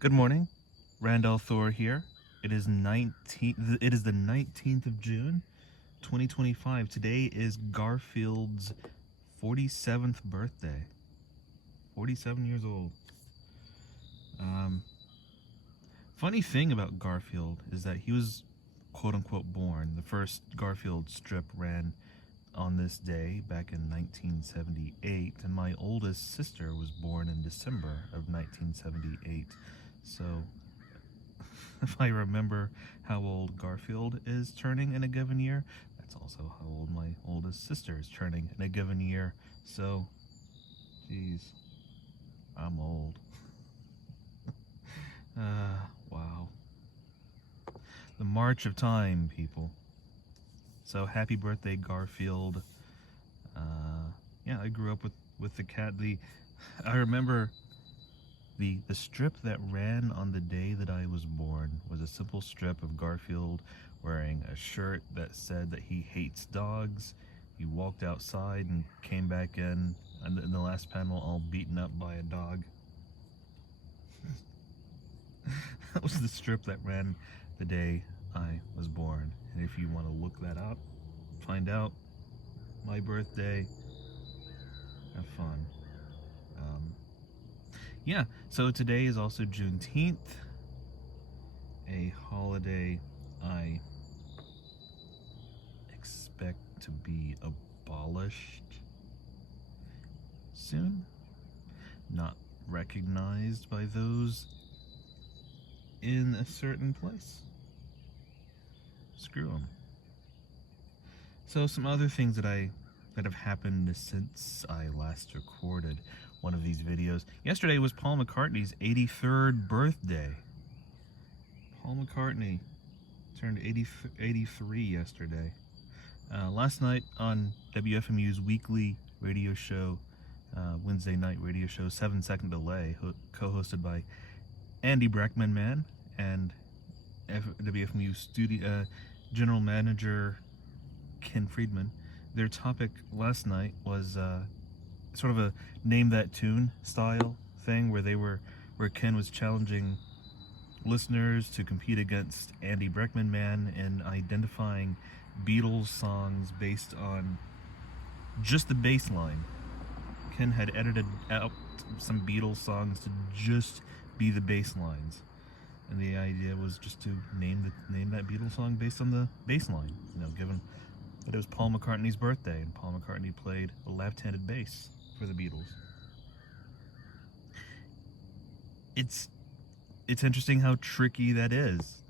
Good morning, Randall Thor here. It is the 19th of June, 2025. Today is Garfield's 47th birthday. 47 years old. Um, Funny thing about Garfield is that he was quote unquote born. The first Garfield strip ran on this day back in 1978, and my oldest sister was born in December of 1978. So if I remember how old Garfield is turning in a given year, that's also how old my oldest sister is turning in a given year. So, geez, I'm old. Wow. The march of time, people. So happy birthday, Garfield. Yeah, I grew up with the cat. I remember the strip that ran on the day that I was born was a simple strip of Garfield wearing a shirt that said that he hates dogs. He walked outside and came back in the last panel all beaten up by a dog. That was the strip that ran the day I was born. And if you want to look that up, find out my birthday, have fun. Yeah, so today is also Juneteenth, a holiday I expect to be abolished soon, not recognized by those in a certain place. Screw them. So some other things that have happened since I last recorded one of these videos. Yesterday was Paul McCartney's 83rd birthday. Paul McCartney turned 83 yesterday. Last night on WFMU's weekly radio show, Wednesday night radio show, 7 Second Delay, co-hosted by Andy Brackman and WFMU studio general manager Ken Friedman. Their topic last night was sort of a name that tune style thing where Ken was challenging listeners to compete against Andy Breckman in identifying Beatles songs based on just the bass line. Ken had edited out some Beatles songs to just be the bass lines, and the idea was just to name that Beatles song based on the bass line. Given that it was Paul McCartney's birthday and Paul McCartney played a left-handed bass for the Beatles. It's interesting how tricky that is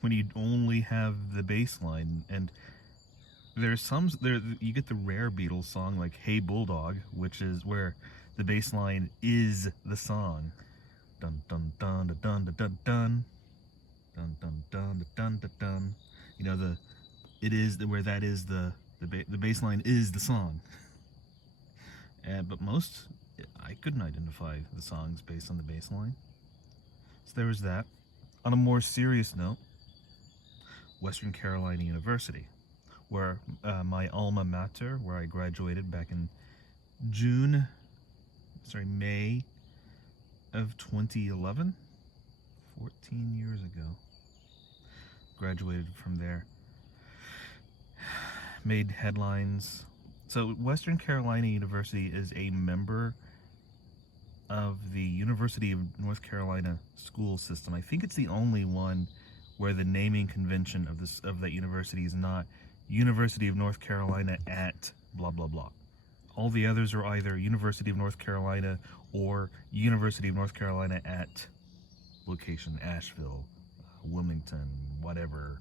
when you only have the bass line. And you get the rare Beatles song like Hey Bulldog, which is where the bass line is the song. Dun dun dun dun dun dun dun dun dun dun dun dun dun. The bass line is the song. But most, I couldn't identify the songs based on the bass line. So there was that. On a more serious note, Western Carolina University, where my alma mater, where I graduated back in May of 2011, 14 years ago. Graduated from there. Made headlines. So Western Carolina University is a member of the University of North Carolina school system. I think it's the only one where the naming convention of that university is not University of North Carolina at blah blah blah. All the others are either University of North Carolina or University of North Carolina at location Asheville, Wilmington, whatever,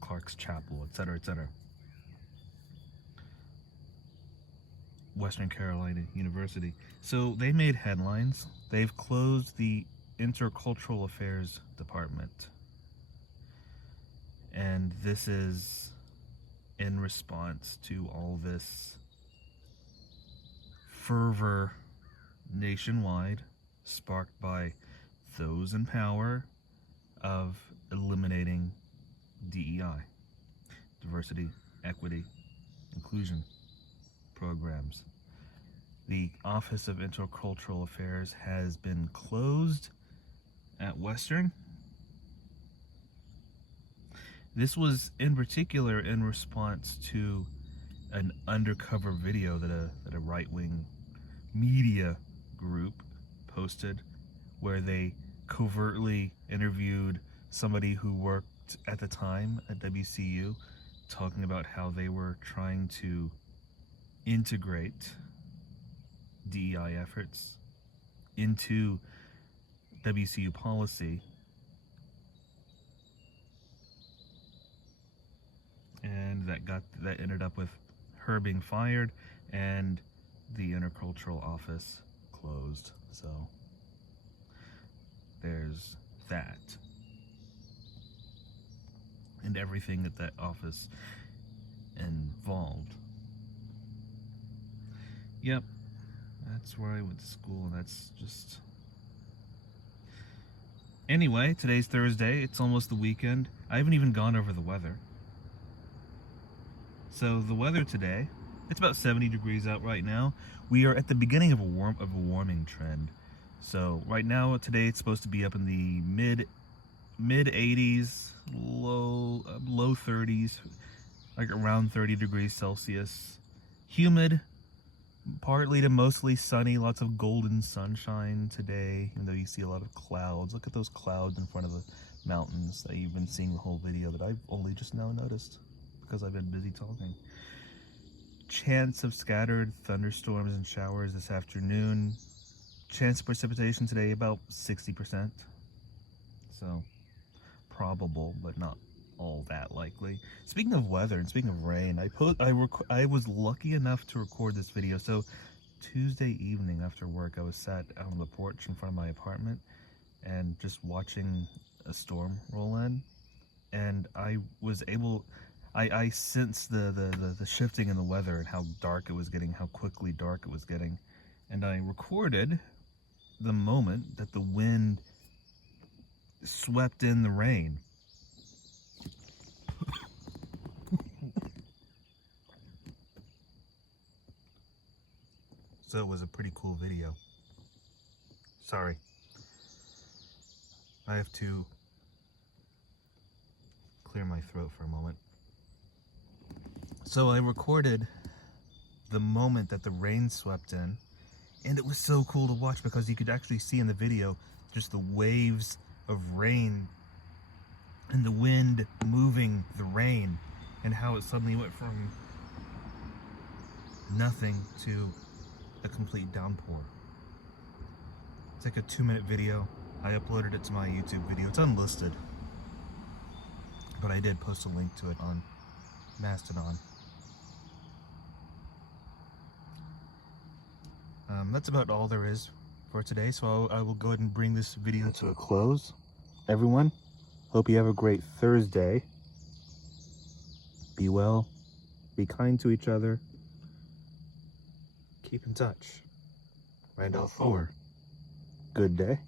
Clark's Chapel, etc., etc. Western Carolina University. So they made headlines. They've closed the Intercultural Affairs Department. And this is in response to all this fervor nationwide sparked by those in power of eliminating DEI, diversity, equity, inclusion programs. the Office of Intercultural Affairs has been closed at Western. This was in particular in response to an undercover video that a right-wing media group posted, where they covertly interviewed somebody who worked at the time at WCU, talking about how they were trying to integrate DEI efforts into WCU policy. And that ended up with her being fired and the intercultural office closed. So there's that, and everything that office involved. Yep, that's where I went to school, and that's just... Anyway, today's Thursday. It's almost the weekend. I haven't even gone over the weather. So the weather today, it's about 70 degrees out right now. We are at the beginning of a warming trend. So right now, today, it's supposed to be up in the mid 80s, low 30s, like around 30 degrees Celsius. Humid, partly to mostly sunny, lots of golden sunshine today, even though you see a lot of clouds. Look at those clouds in front of the mountains that you've been seeing the whole video that I've only just now noticed because I've been busy talking. Chance of scattered thunderstorms and showers this afternoon. Chance of precipitation today about 60%. So probable, but not all that likely. Speaking of weather and speaking of rain, I was lucky enough to record this video. So Tuesday evening after work, I was sat out on the porch in front of my apartment and just watching a storm roll in, and I was able... I sensed the shifting in the weather and how dark it was getting, how quickly dark it was getting. And I recorded the moment that the wind swept in the rain. So it was a pretty cool video. Sorry. I have to clear my throat for a moment. So I recorded the moment that the rain swept in, and it was so cool to watch because you could actually see in the video just the waves of rain and the wind moving the rain, and how it suddenly went from nothing to a complete downpour. It's like a 2-minute video. I uploaded it to my YouTube video. It's unlisted, but I did post a link to it on Mastodon. That's about all there is for today, so I will go ahead and bring this video to a close. Everyone, hope you have a great Thursday. Be well, be kind to each other, keep in touch. Randolph Thor. Good day.